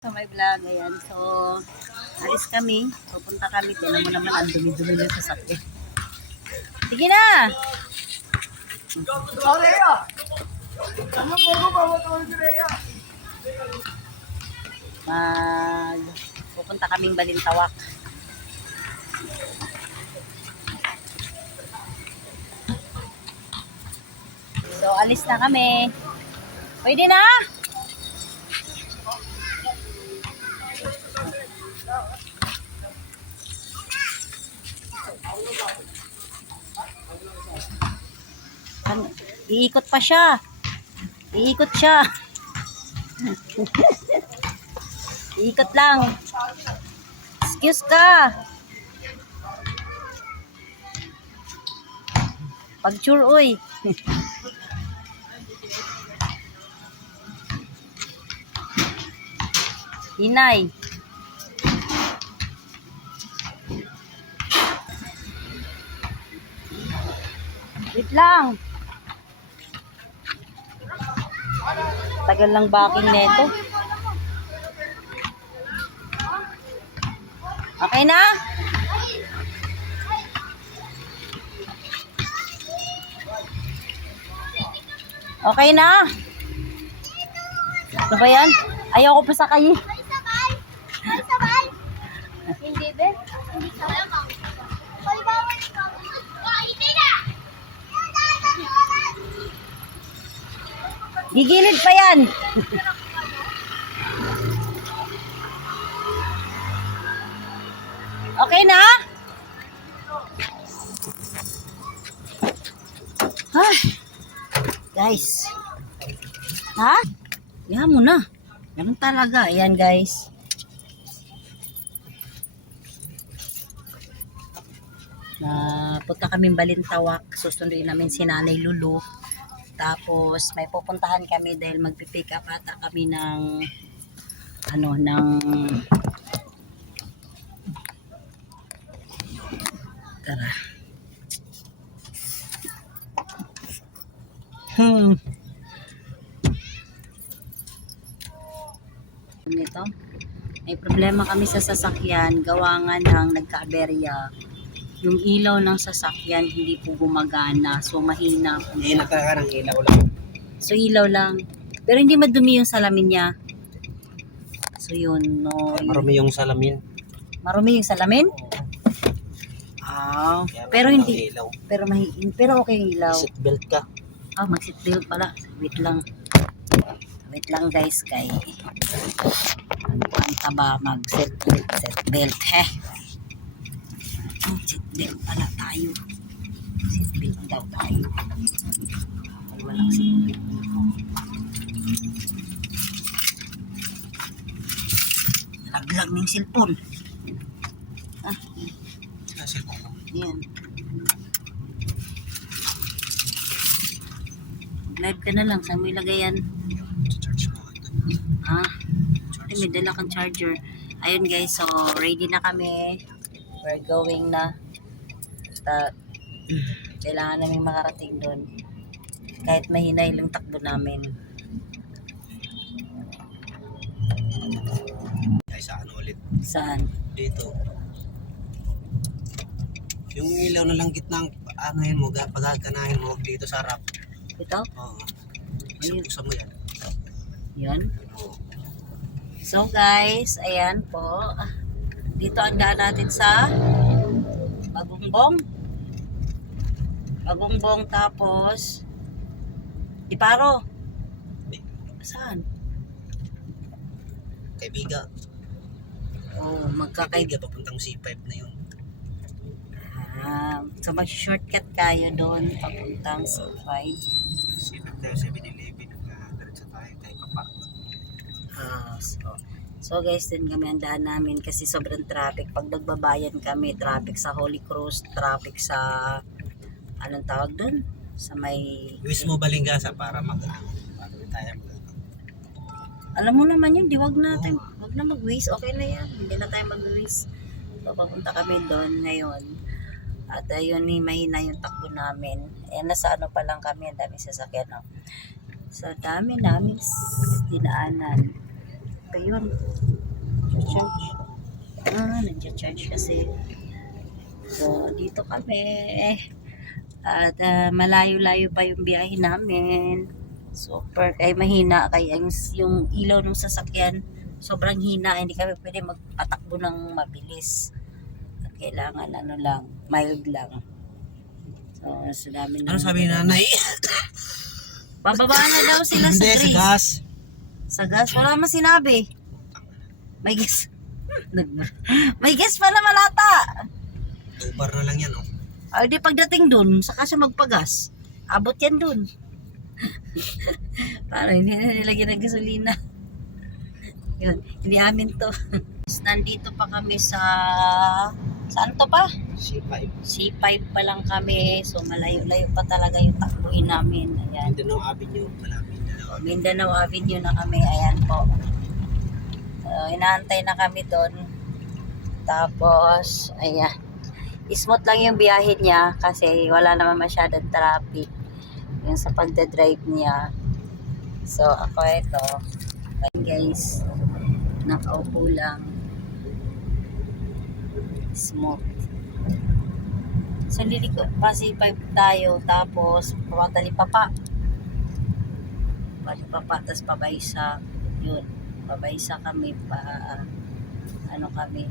So may vlog, ayan. So, alis kami. Pupunta kami. Tinan mo naman, ang dumi-dumi ng sasakyan. Sige na! Pupunta kaming Balintawak. So, alis na kami. Pwede na? Iikot pa siya. Iikot siya. Iikot lang. Excuse ka. Pag-sure, oy. Hinay. Wait lang. Tagal lang backing neto. Okay na? Okay na? Ano ba yan? Ayaw ko pa sakay. Sabay? Hindi be? Hindi ka lamang. Gigilid pa yan. Okay na? Ha? Guys. Ha? Yan mo na. Ganun talaga. Ayan guys. Punta kaming Balintawak. Susunduin namin si Nanay Lulu. Tapos may pupuntahan kami dahil magpipick up ata kami ng tara. Ito. May problema kami sa sasakyan, gawa nga ng nagka-aberya. Yung ilaw ng sasakyan hindi po gumagana. So mahina po siya. Nagkakaroon ng ilaw lang. So ilaw lang. Pero hindi madumi yung salamin niya. So yun, no. Marumi yung salamin. Marumi yung salamin? Ah, pero hindi. Ilaw. Pero okay yung ilaw. Seatbelt ka. Ah, mag-seatbelt pala. Wait lang. Wait lang guys, kay ang taba mag-seatbelt, he. Seatbelt pala tayo. Seatbelt daw tayo. Ay, walang seatbelt. Laglag ng cellphone. Ah, yan. Live ka na lang. Saan mo ilagay yan? Ah, ay, may dala kang charger. Ayun guys, so ready na kami. We're going na. Kailangan namin makarating doon. Kahit mahina yung takbo namin. Ay, sa ano ulit? Saan? Dito. Yung ilaw na lang gitnang anuhin mo, pagkakanahin mo dito sa harap. Ito? Oo. Ayun. Isang mo yan. Yan. Oo. So guys, ayan po. Dito ang daan natin sa Bagungbong. Bagungbong tapos Iparo. Saan? Kaibigan. Oh, magkakaibigan. Kaibigan, papuntang C5 na yun. So mag-shortcut kayo doon papuntang C5. C5 tayo, 7-Eleven. Diretso tayo, tayo kapak. So guys, din kami ang daan namin kasi sobrang traffic. Pag nagbabayan kami, traffic sa Holy Cross, traffic sa anong tawag doon? Sa may Wish mo Balingasa para tayo alam mo naman yun, di wag natin. Wag na mag-waste, okay na yan. Hindi na tayo mag-waste. So papunta kami doon ngayon. At ayun, mahina yung takbo namin. Nasa ano pa lang kami, ang daming sasakyan. No? So dami namin dinaanan. pa yun. Charge. Nag-charge kasi. So, dito kami. At malayo-layo pa yung biyahe namin. Super. Kaya mahina. Kaya yung ilaw ng sasakyan, sobrang hina. Hindi kami pwede magpatakbo ng mabilis. At kailangan mild lang. So dami na. Ano sabi ni nanay? Bababa na daw sila sa Hindi, sa Grace. gas. Sa gas? Wala naman sinabi. May gas. May gas pa naman ata. 2 bar na lang yan, oh. Ay, di pagdating dun, saka siya magpagas. Abot yan dun. Parang hindi na nilagyan ng gasolina. Yun, hindi amin to. Nandito pa kami sa... Saan to pa? C5. C5 pa lang kami. So malayo-layo pa talaga yung takbuhin namin. Ayan. Mindanao Avenue, malapit na. Mindanao Avenue na kami. Ayan po. So, inaantay na kami doon. Tapos, ayan. Smooth lang yung biyahe niya kasi wala naman masyadong traffic. Yung sa pagdadrive niya. So, ako ito. Ayan guys. Nakaupo lang. Smooth. So, liliko. Pasipay tayo. Tapos, Talipapa. Tapos pabaysa. Yun. Pabaysa kami pa. Ano kami.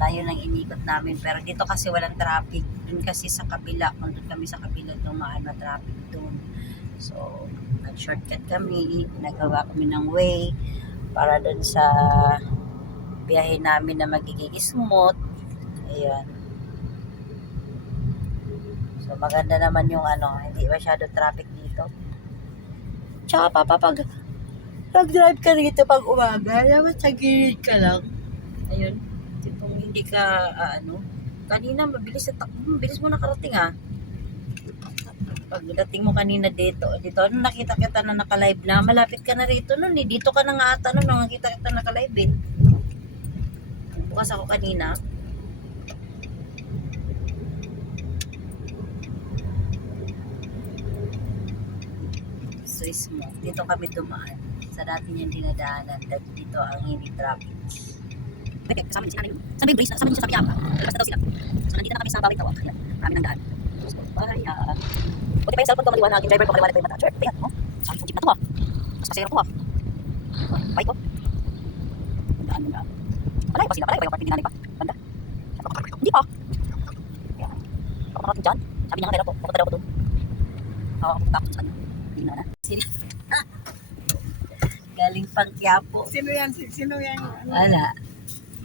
Layo ng inikot namin. Pero dito kasi walang traffic. Dun kasi sa kabila. Kung dun kami sa kabila, dumaan na traffic dun. So, nag-shortcut kami. Nagawa kami ng way para dun sa biyahe namin na magiging smooth. Ayan. So, maganda naman yung hindi masyado traffic dito. Tsaka pag nag-drive ka rito pag umaga, dapat sa gilid ka lang. Ayun. Tipong hindi ka, kanina mabilis sa takbo. Mabilis mo nakarating Pagdating mo kanina dito, ano nakita kita na naka-live na, malapit ka na rito nun eh. Dito ka na nga ata nun, nakita kita naka-live eh. Bukas ako kanina. So smooth. Dito kami dumaan. Sa dati niyang dinadaanan. Dito ang hindi traffic. Pwede, kasama niya si nanay. Sabi yung Grace, kasama niya sa Piapa. Labas na daw sila. So nandito na kami sa Bawit Tawag. Ayan, marami ng daan. So, buti pa yung cellphone ko maliwanag. Yung driver ko maliwanag pa yung mata. Sure, ayan, sabi kong jeep na to Mas masaya ko bike ko. Daan mo na. Palayo pa sila, palayo pa yung parking ni nanay pa. Banda. Hindi pa. Ayan. Ako nakarating dyan. Sabi niya nga tayo pupunta daw ako doon. Oo, pupunta ako sa kanya. Hindi na. Sila. Galing pang Quiapo. Sino yan? Sino yan? Wala.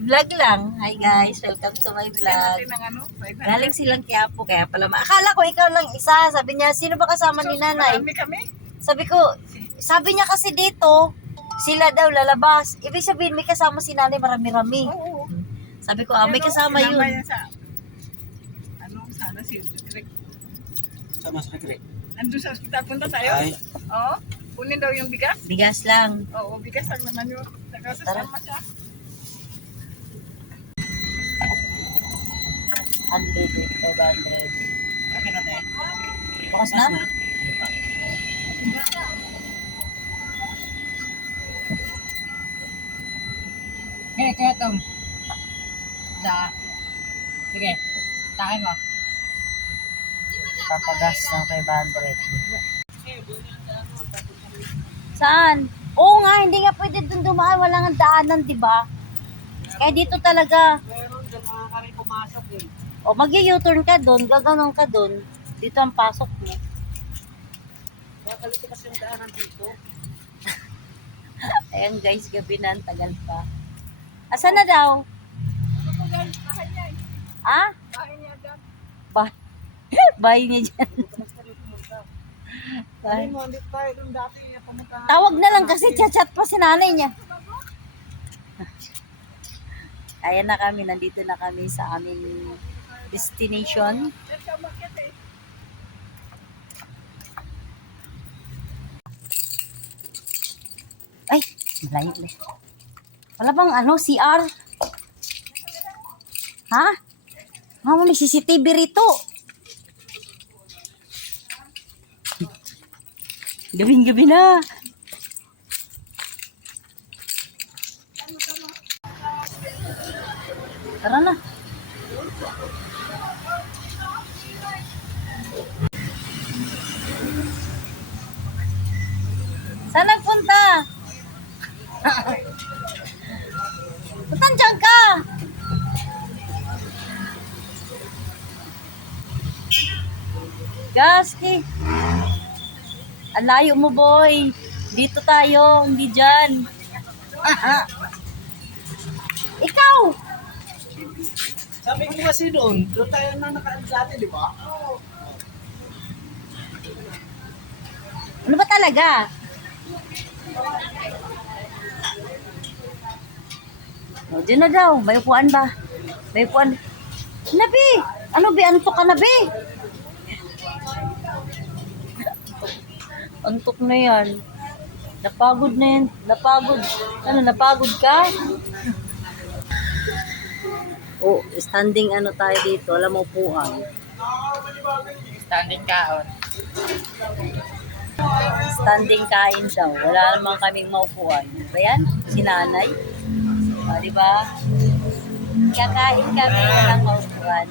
Vlog lang. Hi guys, welcome to my vlog. Natin ng 500. Galing silang Quiapo, kaya pala akala ko ikaw lang isa. Sabi niya, sino ba kasama ni nanay? Marami kami. Sabi niya kasi dito, sila daw lalabas. Ibig sabihin, may kasama si nanay marami-rami. Oo. Sabi ko, may kasama yun. Sinama yan sa, sana si Rick. Sa mas recre. Andun sa hospital, punta tayo. Ay, Oo. Kunin daw yung bigas. Bigas lang. Oo, bigas lang naman yun. Nakasasama siya. Unleaded, 500. okay na tayo. Bukas na? Kaya Tom. Sige, takin mo. Papagas ng 500. Saan? Oo nga, hindi nga pwede dun dumaan. Wala nga daanan, di ba? Kaya dito talaga. Meron dyan mga kami pumasok eh. O, mag-u-turn ka dun. Gaganon ka dun. Dito ang pasok mo. Kakalito kasi yung daanan dito. Ayan guys, gabi na. Ang tagal pa. Asan na daw? Bahay niya eh. Ah? Bahay niya dyan. Bahay niya dyan. Ay, mo, hindi tayo doon dati pumunta. Tawag na lang kasi chat-chat pa si nanay niya. Ayan na kami, nandito na kami sa aming destination. Diyan sa market eh. Ay, malayo na. Wala bang CR? Ha? Mama, may CCTV rito. Gabing-gabi na. Tara na. Saan nagpunta? Ba't nandiyan ka? Gaski. Ang layo mo, boy. Dito tayo, hindi dyan. Ikaw! Sabi ko kasi doon tayo na nakaan dati, di ba? Ano ba talaga? O, dyan na daw. May upuan ba? May upuan. Nabi! Ano, Bi? Antok ka na, Bi? Antok na yan. Napagod na yan. Napagod. Ano, napagod ka? Oh, standing ano tayo dito. Alam mo, upuan. Standing kaon. Standing kain daw. Wala naman kaming maupuan. Ba yan? Si nanay. O, di ba? Kakain kami, walang maupuan.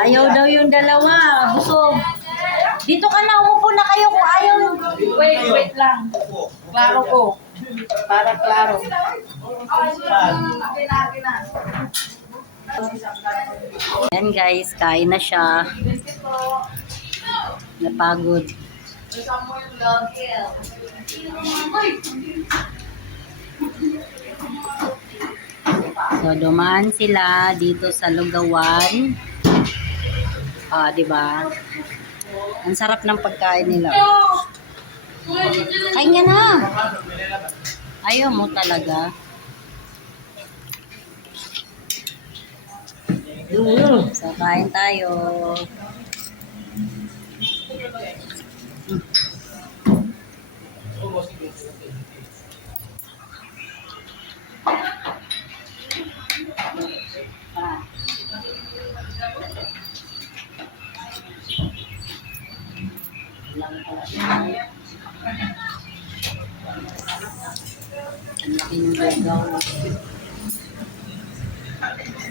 Ayaw daw yung dalawa. Busog. Dito ka na, umupo na kayo kung ayaw. Wait lang. Klaro ko. Para klaro. Yan guys, kain na siya. Napagod. So, dumaan sila dito sa Lugawan. Ah, di ba? Ang sarap ng pagkain nila. Kain ka na. Ayaw mo talaga. So, kain tayo. Ang laki ng lugaw.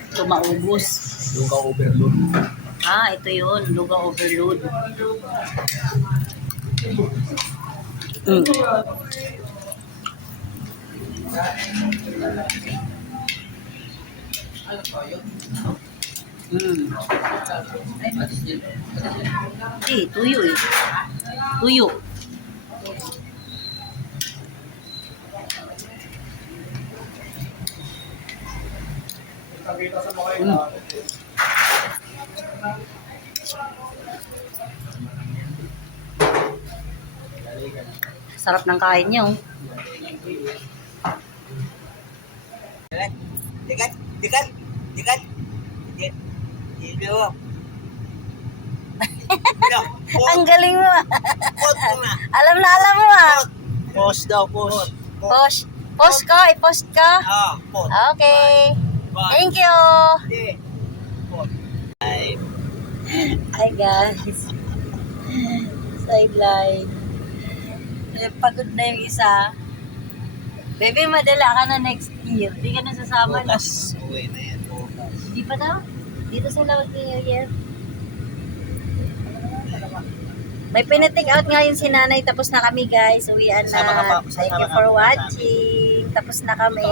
Ito maubos. Lugaw overload. Ah, ito yun. Lugaw overload. Mm. Tuyo eh. Tuyo. Sarap ng kain niya, oh. Dikat. Ilo. Ang galing mo. Ah. Pot na. Alam mo ah. Post daw, post. Post. Post ka. I-post ka. Ah, pot. Okay. Thank you. Hi guys. Sideline. Pagod na yung isa. Baby, madala ka na next year. Di ka na sasama na. Bukas. Uwi na yan, bukas. Di pa daw? Dito sila mag-New Year. May pinating out ngayon si nanay. Tapos na kami guys. Uwian Sama ka na. pa. Thank you for watching. Tapos na kami.